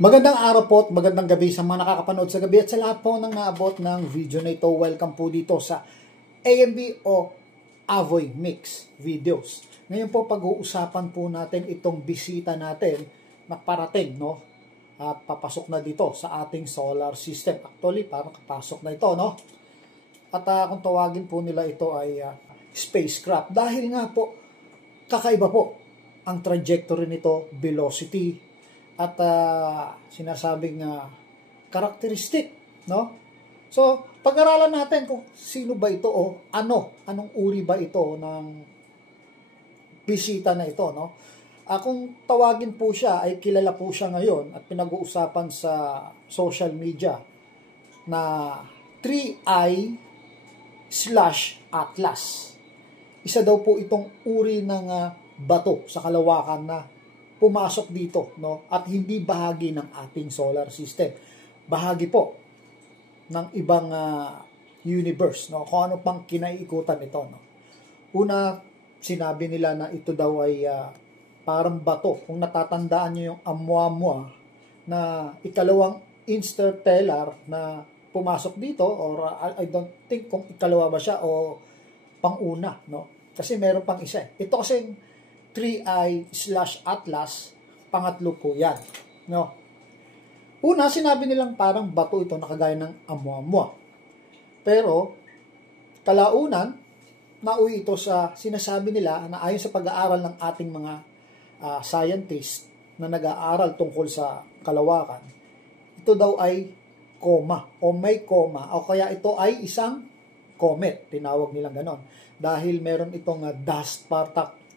Magandang araw po at magandang gabi sa mga nakakapanood sa gabi at sa lahat po ng naabot ng video na ito. Welcome po dito sa AMB o Avoy Mix Videos. Ngayon po pag-uusapan po natin itong bisita natin na parating, no? At papasok na dito sa ating solar system. Actually, parang kapasok na ito, no? At kung tawagin po nila ito ay spacecraft. Dahil nga po, kakaiba po ang trajectory nito, velocity, at sinasabing karakteristik, no? So, pag-aralan natin kung sino ba ito o anong uri ba ito ng bisita na ito, no? Kung tawagin po siya, ay kilala po siya ngayon at pinag-uusapan sa social media na 3I/Atlas. Isa daw po itong uri ng bato sa kalawakan na pumasok dito, no? At hindi bahagi ng ating solar system. Bahagi po ng ibang universe, no? Kung ano pang kinaiikutan ito, no? Una, sinabi nila na ito daw ay parang bato. Kung natatandaan niyo yung Oumuamua na ikalawang interstellar na pumasok dito, or I don't think kung ikalawa ba siya o pang-una, no? Kasi meron pang isa. Ito kasing 3I/Atlas, pangatlo po yan, no? Una, sinabi nilang parang bato ito nakagaya ng Oumuamua. Pero, kalaunan, nauwi ito sa sinasabi nila na ayon sa pag-aaral ng ating mga scientist na nag-aaral tungkol sa kalawakan, ito daw ay coma o may coma o kaya ito ay isang comet, tinawag nilang ganon. Dahil meron itong dust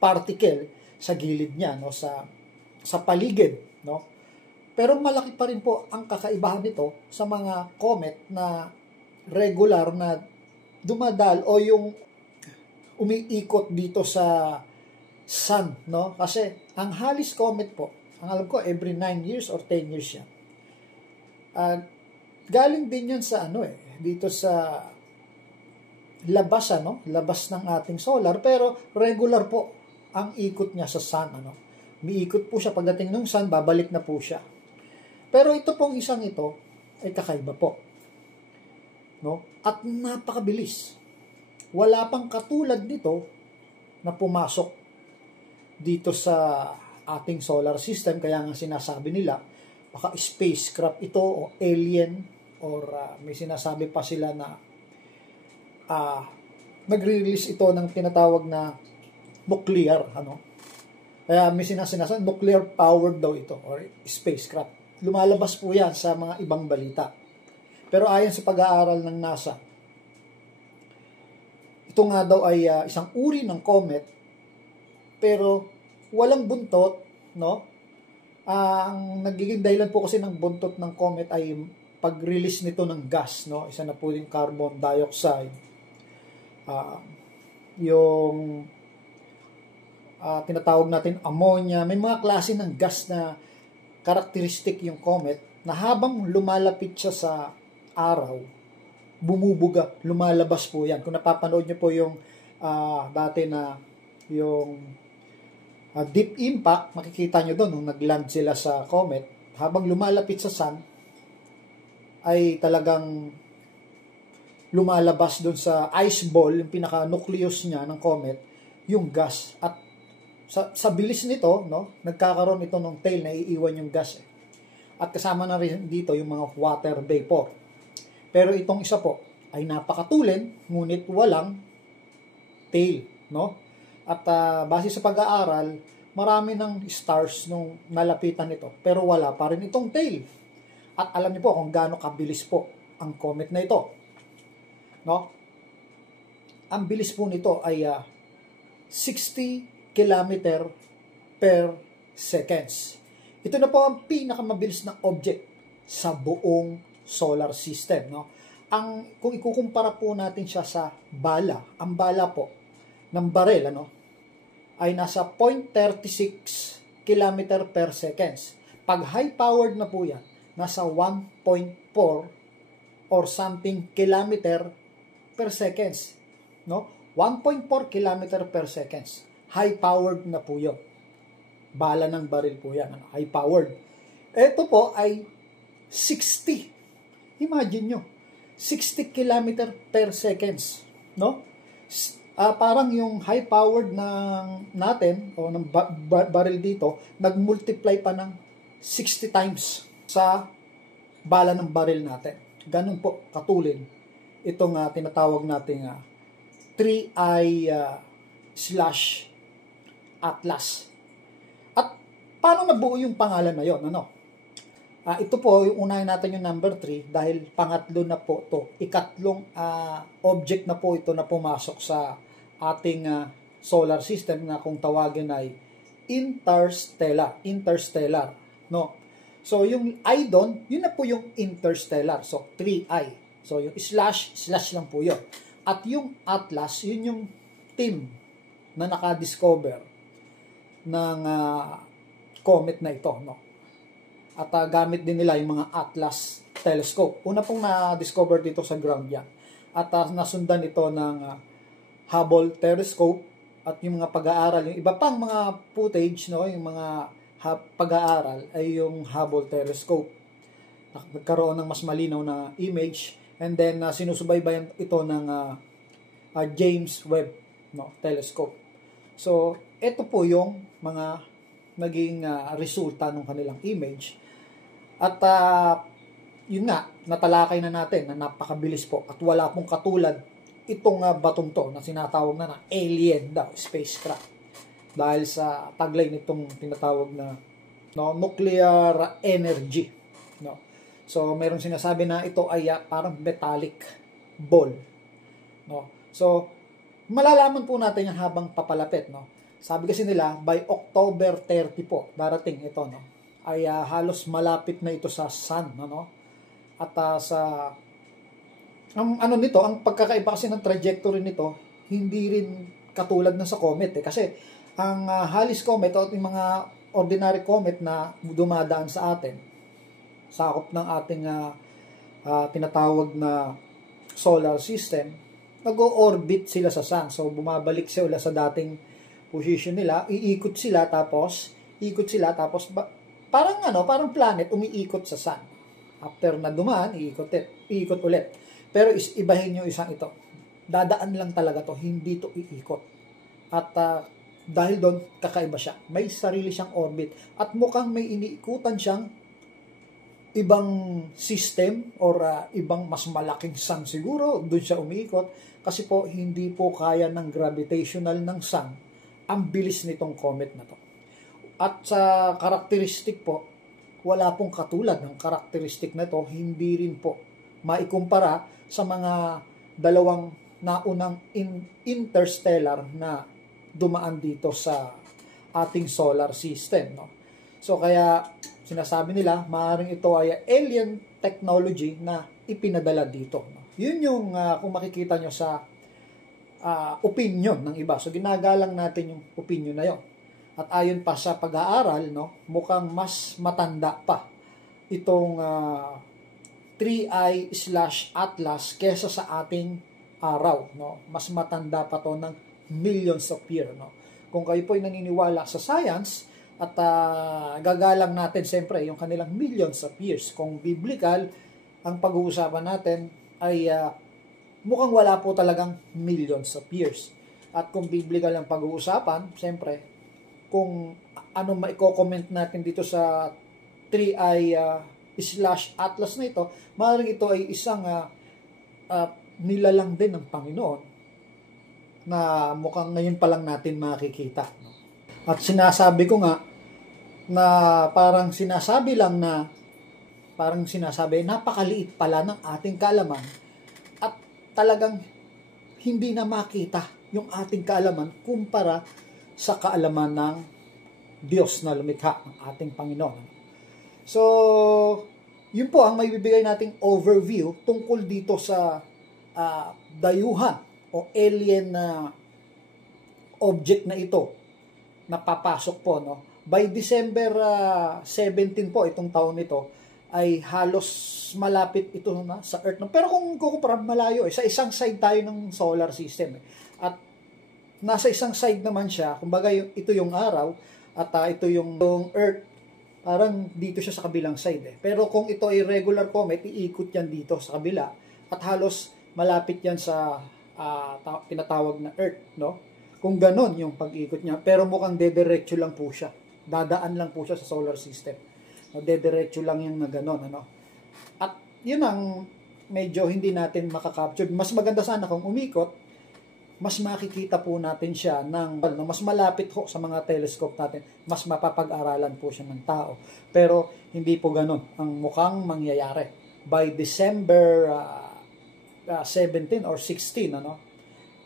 particle sa gilid niya, no, sa paligid, no. Pero malaki pa rin po ang kakaibahan nito sa mga comet na regular na dumadal o yung umiikot dito sa sun, no. Kasi ang Halley's Comet po, ang alam ko every 9 years or 10 years yan. Galing din yan sa dito sa labas, labas ng ating solar, pero regular po ang ikot niya sa sun, Umiikot po siya pagdating ng sun, babalik na po siya. Pero ito pong isang ito ay kakaiba po, no? At napakabilis. Wala pang katulad nito na pumasok dito sa ating solar system, kaya nga sinasabi nila baka spacecraft ito o alien, or may sinasabi pa sila na nagre-release ito ng tinatawag na nuclear, Kaya may sinasabi, nuclear powered daw ito, or spacecraft. Lumalabas po yan sa mga ibang balita. Pero ayon sa pag-aaral ng NASA, ito nga daw ay isang uri ng comet, pero walang buntot, no? Ang nagiging dahilan po kasi ng buntot ng comet ay pag-release nito ng gas, no? Isa na po yung carbon dioxide. Yung tinatawag natin ammonia, may mga klase ng gas na karakteristik yung comet na habang lumalapit siya sa araw, bumubuga, lumalabas po yan. Kung napapanood niyo po yung dati na yung deep impact, makikita niyo doon nung nag-land sila sa comet, habang lumalapit sa sun, ay talagang lumalabas doon sa ice ball, yung pinaka-nucleus niya ng comet, yung gas. At sa bilis nito, no, nagkakaroon ito ng tail na iiwan yung gas. At kasama na rin dito yung mga water vapor. Pero itong isa po ay napakatulin, ngunit walang tail, no? At base sa pag-aaral, marami ng stars nung nalapitan ito, pero wala pa rin itong tail. At alam niyo po kung gaano kabilis po ang comet na ito, no? Ang bilis po nito ay 60 kilometer per seconds. Ito na po ang pinakamabilis na object sa buong solar system, no? Kung ikukumpara po natin siya sa bala, ang bala po ng barel, ay nasa 0.36 kilometer per seconds. Pag high-powered na po yan, nasa 1.4 or something kilometer per seconds, no? 1.4 kilometer per seconds. High-powered na po yun. Bala ng baril po yan, high-powered. Ito po ay 60. Imagine nyo, 60 kilometer per seconds, no? Parang yung high-powered ng natin o ng barrel dito, nag-multiply pa ng 60 times sa bala ng barrel natin. Ganun po katulin itong tinatawag nating 3i slash Atlas. At paano nabuo yung pangalan na yon, ano? Ito po, yung unahin natin yung number 3 dahil pangatlo na po to. Ikatlong object na po ito na pumasok sa ating solar system na kung tawagin ay interstellar, no? So yung I doon, yun na po yung interstellar. So 3i. So yung slash lang po yun. At yung Atlas, yun yung team na naka-discover ng comet na ito, no? At gamit din nila yung mga Atlas telescope. Una pong na-discover dito sa ground yan. At nasundan ito ng Hubble telescope at yung mga pag-aaral, yung iba pang mga footage, no, yung mga pag-aaral ay yung Hubble telescope. Nagkaroon ng mas malinaw na image, and then sinusubaybayan ito ng James Webb, no, telescope. So, ito po yung mga naging resulta ng kanilang image. At yun nga, natalakay na natin na napakabilis po at wala pong katulad itong batong to na sinatawag na alien daw, spacecraft. Dahil sa taglay nitong tinatawag na nuclear energy. No? So, mayroong sinasabi na ito ay parang metallic ball. No? So, malalaman po natin yan habang papalapit. No? Sabi kasi nila, by October 30 po, darating ito, no? Ay halos malapit na ito sa sun, no? At ang pagkakaiba kasi ng trajectory nito, hindi rin katulad na sa comet, kasi ang Halley's Comet o yung mga ordinary comet na dumadaan sa atin, sakop ng ating tinatawag na solar system, nag-o-orbit sila sa sun. So bumabalik sila sa dating position nila, iikot sila tapos parang planet umiikot sa sun. After na dumaan, iikot ulit. Pero ibahin yung isang ito. Dadaan lang talaga to, hindi to iikot. At dahil doon, kakaiba siya. May sarili siyang orbit. At mukhang may iniikutan siyang ibang system or ibang mas malaking sun siguro. Doon siya umiikot. Kasi po, hindi po kaya ng gravitational ng sun ang bilis nitong comet na to. At sa karakteristik po, wala pong katulad ng karakteristik na to, hindi rin po maikumpara sa mga dalawang naunang interstellar na dumaan dito sa ating solar system. No? So kaya sinasabi nila, maaaring ito ay alien technology na ipinadala dito. No? Yun yung kung makikita nyo sa opinion ng iba. So ginagalang natin yung opinion na yun. At ayon pa sa pag-aaral, no, mukhang mas matanda pa itong 3i slash Atlas kesa sa ating araw. No? Mas matanda pa to ng millions of years. No? Kung kayo po ay naniniwala sa science, at gagalang natin siyempre yung kanilang millions of years. Kung biblical, ang pag-uusapan natin ay mukhang wala po talagang millions of years. At kung biblical ang pag-uusapan, siyempre, kung ano maiko-comment natin dito sa 3i slash Atlas na ito, maaaring ito ay isang nilalang din ng Panginoon na mukhang ngayon pa lang natin makikita. At sinasabi ko nga na parang sinasabi napakaliit pala ng ating kaalaman at talagang hindi na makita yung ating kaalaman kumpara sa kaalaman ng Diyos na lumikha ng ating Panginoon. So, yun po ang may bibigay nating overview tungkol dito sa dayuhan o alien na object na ito na papasok po. No? By December 17 po, itong taon nito, ay halos malapit ito na sa Earth. Pero kung kukumpara, malayo. Sa isang side tayo ng solar system. At nasa isang side naman siya, kumbaga ito yung araw, at ito yung Earth, parang dito siya sa kabilang side eh. Pero kung ito ay regular comet, iikot yan dito sa kabila at halos malapit yan sa tinatawag na Earth, no? Kung ganon yung pag-ikot niya, pero mukhang dediretso lang po siya. Dadaan lang po siya sa solar system. No, dediretso lang yung na ganon, ano? At yun ang medyo hindi natin makakapture. Mas maganda sana kung umikot, mas makikita po natin siya ng mas malapit ho sa mga telescope natin, mas mapapag-aralan po siya ng tao. Pero hindi po ganun ang mukhang mangyayari. By December 17 or 16, ano,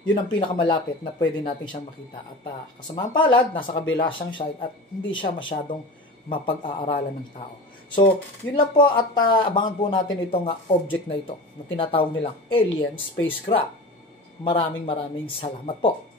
yun ang pinakamalapit na pwede natin siyang makita. At kasamaan palad, nasa kabila siyang side at hindi siya masyadong mapag-aaralan ng tao. So, yun lang po at abangan po natin itong object na ito na tinatawag nilang alien spacecraft. Maraming salamat po.